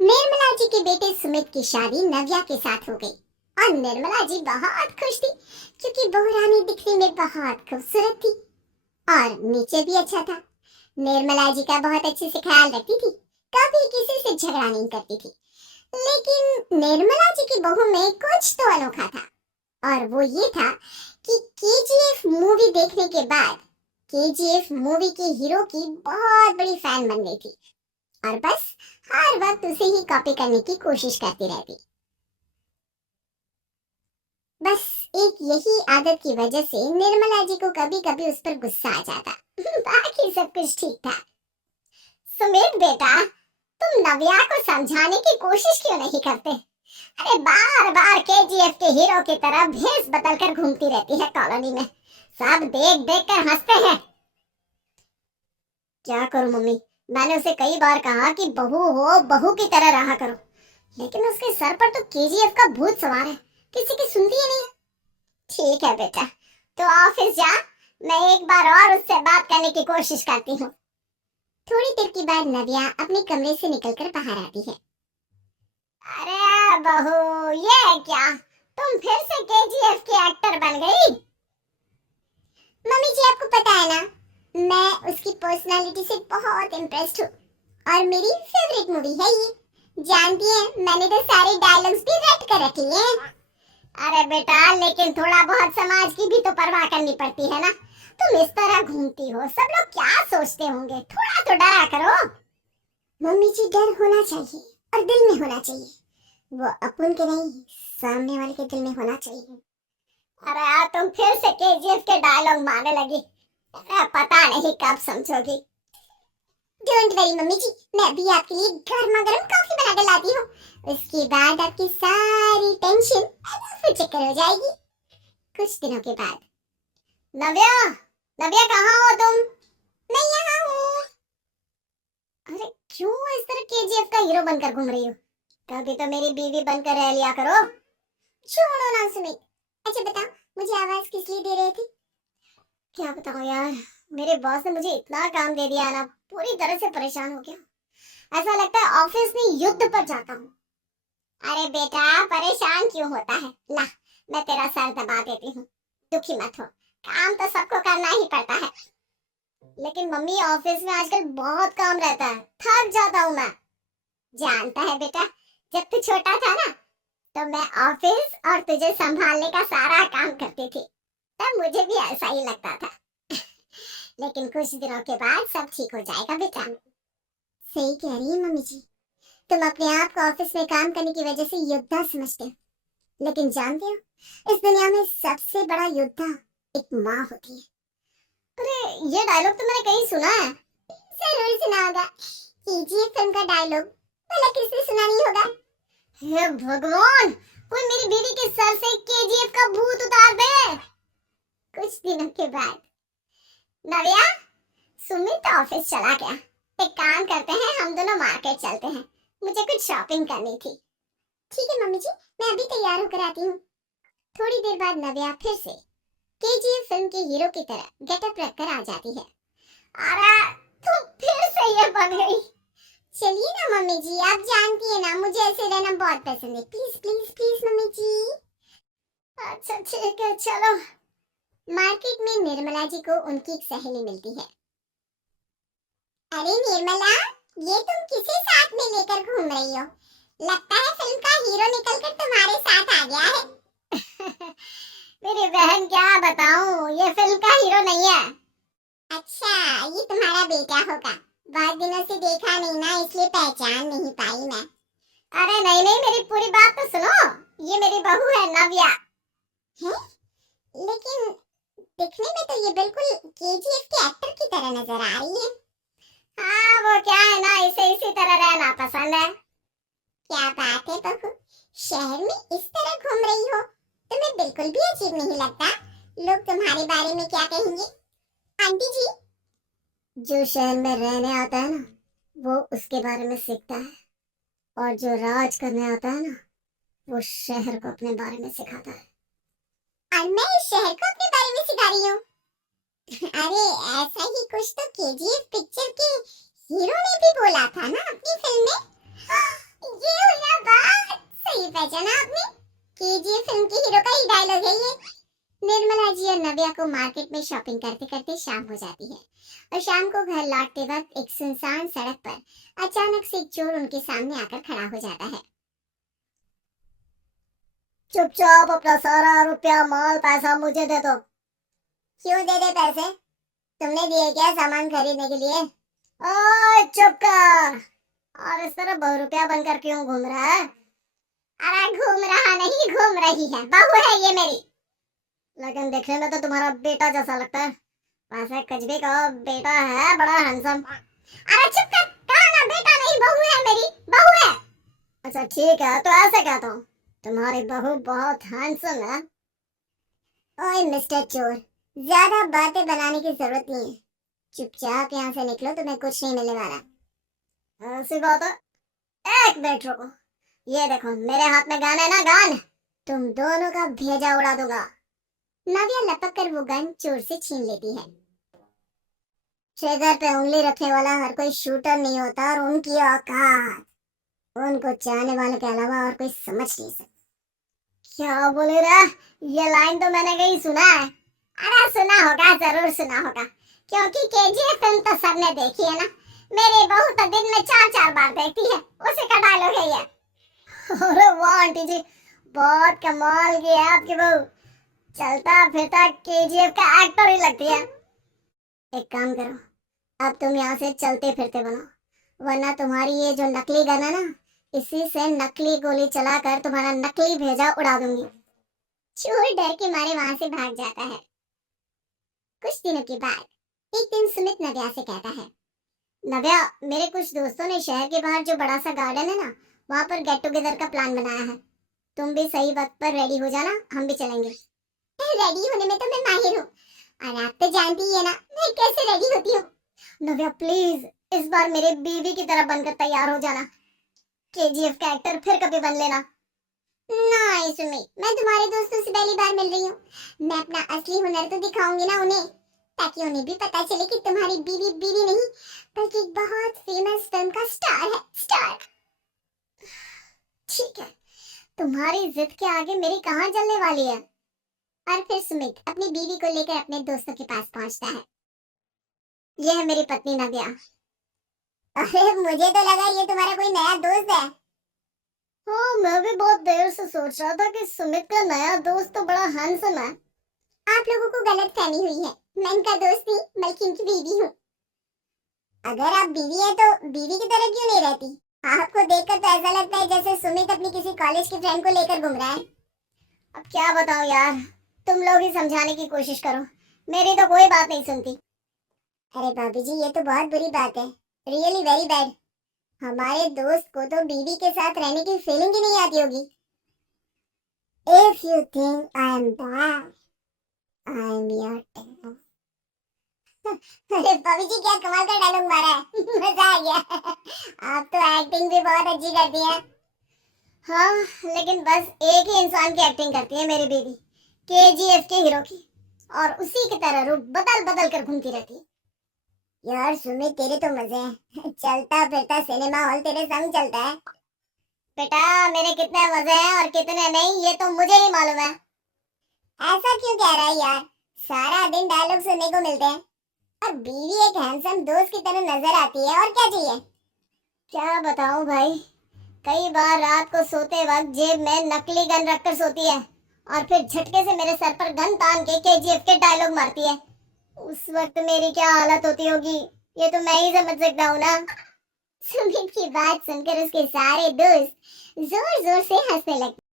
निर्मला जी के बेटे सुमित की शादी नव्या के साथ हो गई और निर्मला जी बहुत खुश थी क्योंकि बहू रानी दिखने में बहुत खूबसूरत थी और नीचे भी अच्छा था। निर्मला जी का बहुत अच्छे से ख्याल रखती थी, कभी किसी से झगड़ा नहीं करती थी। लेकिन निर्मला जी की बहू में कुछ तो अनोखा था और वो ये था कि केजीएफ मूवी देखने के बाद केजीएफ मूवी के हीरो की बहुत बड़ी फैन बन गई थी और बस हर वक्त उसे ही कॉपी करने की कोशिश करती रहती। बस एक यही आदत की वजह से निर्मला जी को कभी कभी उस पर गुस्सा आ जाता। बाकी सब कुछ ठीक था। सुमित बेटा, तुम नव्या को समझाने की कोशिश क्यों नहीं करते? अरे बार बार केजीएफ के हीरो की तरह भेष बदलकर घूमती रहती है कॉलोनी में, सब देख देख कर हंसते हैं। क्या करूं मम्मी, मैंने उसे कई बार कहा कि बहू हो, बहू की तरह रहा करो, लेकिन उसके सर पर तो केजीएफ का भूत सवार है, किसी की सुनती ही नहीं। ठीक है बेटा, तो ऑफिस जा, मैं एक बार और उससे बात करने की कोशिश करती हूँ। थोड़ी देर के बाद नव्या अपने कमरे से निकलकर बाहर आती है। अरे बहू, ये क्या, तुम फिर से केजीएफ की एक्टर बन गई? मम्मी जी, आपको पता है ना, मैं उसकी पर्सनालिटी से बहुत इम्प्रेस्ड हूँ और मेरी फेवरेट मूवी है ये। जानती हैं, मैंने तो सारे डायलॉग्स भी रेड कर रखे हैं। अरे बेटा, लेकिन थोड़ा बहुत समाज की भी तो परवाह करनी पड़ती है ना। तुम इस तरह घूमती हो, सब लोग क्या सोचते होंगे, थोड़ा तो डरा करो। मम्मी जी, डर होना चाहिए और दिल में होना चाहिए, वो अपन के नहीं, सामने वाले के दिल में होना चाहिए। अरे यार, तुम फिर से केजीएफ के डायलॉग मारने लगी, पता नहीं कब समझोगी। डोंट वरी मम्मी जी, मैं भी आपके लिए गर्मा गर्म कॉफी बना कर लाती हूँ। उसके बाद आपकी सारी टेंशन फुटकर हो जाएगी। कुछ दिनों के बाद। नव्या, नव्या कहाँ हो तुम? मैं यहाँ हूँ। अरे क्यों इस तरह केजीएफ का हीरो बनकर घूम रही हो? कभी तो मेरी बीवी बनकर रह लिया करो। छोड़ो ना सुमित। अच्छा बताओ, मुझे आवाज किस लिए दे रहे थे? क्या बताऊं यार, मेरे बॉस ने मुझे इतना काम दे दिया ना, पूरी तरह से परेशान हो गया। ऐसा लगता है ऑफिस में युद्ध पर जाता हूँ। अरे बेटा, परेशान क्यों होता है? ला, मैं तेरा सर दबा देती हूँ, दुखी मत हो, काम तो सबको करना ही पड़ता है। लेकिन मम्मी, ऑफिस में आजकल बहुत काम रहता है, थक जाता हूँ मैं। जानता है बेटा, जब तू छोटा था ना, तो मैं ऑफिस और तुझे संभालने का सारा काम करती थी, तब मुझे भी ऐसा ही लगता था। लेकिन कुछ दिनों के बाद सब ठीक हो जाएगा बेटा। सही कह रही है मम्मी जी, तुम अपने आप को ऑफिस में काम करने की वजह से योद्धा समझते हो, लेकिन जानते हो, इस दुनिया में सबसे बड़ा योद्धा एक माँ होती है। अरे ये डायलॉग तो मैंने कहीं सुना है। जरूर सुना होगा, केजीएफ फिल्म का डायलॉग, भला किसने सुना नहीं होगा? हे भगवान, कोई मेरी बीवी के सर से केजीएफ का भूत उतार दे। कुछ दिनों के बाद। नव्या, सुमित ऑफिस चला गया, एक काम करते हैं, हम दोनों मार्केट चलते हैं, मुझे कुछ शॉपिंग करनी थी। ठीक है मम्मी जी, मैं अभी तैयार होकर आती हूँ। थोड़ी देर बाद नव्या फिर से केजीएफ फिल्म के हीरो की तरह गेटअप रखकर आ जाती है। अरे तुम फिर से ये बन गई। चलिए ना मम्मी जी, आप जानती है ना, मुझे ऐसे रहना बहुत पसंद है। प्लीज प्लीज प्लीज मम्मी जी। अच्छा ठीक है, चलो। मार्केट में निर्मला जी को उनकी एक सहेली मिलती है। अरे निर्मला, ये तुम किसे साथ में लेकर घूम रही हो? लगता है फिल्म का हीरो निकलकर तुम्हारे साथ आ गया है। मेरी बहन, क्या बताऊं, ये फिल्म का हीरो नहीं है। अच्छा, ये तुम्हारा बेटा होगा, बहुत दिनों से देखा नहीं ना, इसलिए पहचान नहीं पाई मैं। अरे नहीं नहीं, मेरी पूरी बात तो सुनो, ये मेरी बहू है नव्या। है? लेकिन दिखने में तो ये बिल्कुल केजीएफ के एक्टर की तरह नजर आ रही है। हाँ, वो क्या है ना, इसे इसी तरह रहना पसंद है। क्या बात है बहू, शहर में इस तरह घूम रही हो, तुम्हें बिल्कुल भी अजीब नहीं लगता? लोग तुम्हारे बारे में क्या कहेंगे? आंटी जी, जो शहर में रहने आता है ना, वो उसके बारे में सीखता है, और जो राज करने आता है ना, वो शहर को अपने बारे में सिखाता है। और मैं इस शहर को अपने बारे में सिखा रही हूँ। अरे ऐसा ही कुछ तो केजीएफ पिक्चर के हीरो ने भी बोला था ना अपनी फिल्म में। है ये? निर्मला जी और नव्या को मार्केट में शॉपिंग करते करते शाम हो जाती है और शाम को घर लौटते वक्त एक सुनसान सड़क पर अचानक से एक चोर उनके सामने आकर खड़ा हो जाता है। चुपचाप अपना सारा रुपया माल पैसा मुझे दे दो। क्यों दे दे पैसे? तुमने दिए क्या सामान खरीदने के लिए? ओए चुप कर। और इस तरह बहुरुपया बनकर क्यों घूम रहा है? अरे घूम रहा नहीं, घूम रही है, बहू है ये मेरी। लेकिन देखने में तो तुम्हारा बेटा जैसा लगता है। वैसे कजबे का बेटा है, बड़ा हैंडसम। अरे चुप कर, कहा ना बेटा नहीं, बहू है मेरी, बहू है। अच्छा ठीक है, तो ऐसे कहता हूँ, तुम्हारी बहू बहुत हैंडसम है। ओए मिस्टर चोर, ज्यादा बातें बनाने की जरूरत नहीं है। चुपचाप यहाँ से निकलो, तुम्हें कुछ नहीं मिलने वाला। ऐसी बात है? एक मिनट रुको, ये देखो मेरे हाथ में गन है ना, गन। तुम दोनों का भेजा उड़ा दूंगा। नव्या लपक कर वो गन चोर से छीन लेती है। ट्रिगर पे उंगली रखने वाला हर कोई शूटर नहीं होता, और उनकी औकात उनको चाहने वाले के अलावा और कोई समझ नहीं सकता। क्या बोले रे? ये लाइन तो मैंने कहीं सुना है। अरे सुना होगा, जरूर सुना होगा, क्योंकि केजीएफ फिल्म तो सबने देखी है ना। मेरी बहू तो दिन में 4-4 बार देखती है, उसी का डायलॉग है ये। अरे वाह आंटी जी, बहुत कमाल की है आपकी बहू। चलता फिरता केजीएफ का एक्टर ही लगती है। एक काम करो, अब तुम यहाँ से चलते फिरते बनो, वरना तुम्हारी ये जो नकली गन है ना, इसी से नकली गोली चलाकर तुम्हारा नकली भेजा उड़ा दूंगी। चोर डर के मारे वहां से भाग जाता है। कुछ दिनों के बाद एक दिन सुमित नव्या से कहता है, नव्या, मेरे कुछ दोस्तों ने शहर के बाहर जो बड़ा सा गार्डन है ना, वहां पर गेट टुगेदर का प्लान बनाया है। तुम भी सही वक्त पर रेडी हो जाना, हम भी चलेंगे। रेडी होने में तो मैं माहिर हूँ, और आप तो जानती ही है ना मैं कैसे रेडी होती हूँ। नव्या प्लीज, इस बार मेरे बीवी की तरह बनकर तैयार हो जाना। केजीएफ का एक्टर फिर कभी बन लेना। नहीं सुमित, मैं तुम्हारे दोस्तों से पहली बार मिल रही हूँ। मैं अपना असली हुनर तो दिखाऊंगी ना उन्हें, ताकि उन्हें भी पता चले कि तुम्हारी बीवी बीवी नहीं, बल्कि एक बहुत फेमस फिल्म का स्टार है, स्टार। ठीक है, तुम्हारी जिद के आगे मेरी कहाँ जलने वाली है। और फिर सुमित अपनी बीवी को लेकर अपने दोस्तों के पास पहुंचता है। यह है मेरी पत्नी नव्या। अरे मुझे तो लगा ये तुम्हारा कोई नया दोस्त है। हाँ, मैं भी बहुत देर से सोच रहा था कि सुमित का नया दोस्त तो बड़ा हैंडसम है। आप लोगों को गलत फहमी हुई है, मैं इनका दोस्त नहीं बल्कि इनकी बीवी हूँ। अगर आप बीवी है तो बीवी की तरह क्यों नहीं रहती? आपको देखकर तो ऐसा लगता है जैसे सुमित अपनी किसी कॉलेज की फ्रेंड को लेकर घूम रहा है। अब क्या बताऊं यार, तुम लोग ही समझाने की कोशिश करो, मेरी तो कोई बात नहीं सुनती। अरे भाभी जी, ये तो बहुत बुरी बात है, रियली वेरी बैड। हमारे दोस्त को तो बीवी के साथ रहने की फीलिंग ही नहीं आती होगी। If you think I am bad, I am your devil. अरे भाभी जी, क्या कमाल का डायलॉग मारा है। मजा आ गया। आप तो एक्टिंग भी बहुत अच्छी करती हैं। हाँ, लेकिन बस एक ही इंसान की एक्टिंग करती है मेरी बीवी, केजीएफ के हीरो की, और उसी की तरह रूप बदल बदल कर घूमती रहती है। यार सुमित, तेरे तो मजे हैं। चलता फिरता सिनेमा हॉल तेरे संग चलता है। बेटा, मेरे कितने मजे हैं और कितने नहीं ये तो मुझे ही मालूम है। ऐसा क्यों कह रहा है यार? सारा दिन डायलॉग सुनने को मिलते हैं, और बीवी एक हैंडसम दोस्त की तरह नजर आती है, और क्या चाहिए? क्या बताऊं भाई, कई बार रात को सोते वक्त जेब में नकली गन रखकर सोती है, और फिर झटके से मेरे सर पर गन तान के केजीएफ के डायलॉग मारती है। उस वक्त मेरी क्या हालत होती होगी ये तो मैं ही समझ सकता हूँ ना। सुमित की बात सुनकर उसके सारे दोस्त जोर जोर से हंसने लगे।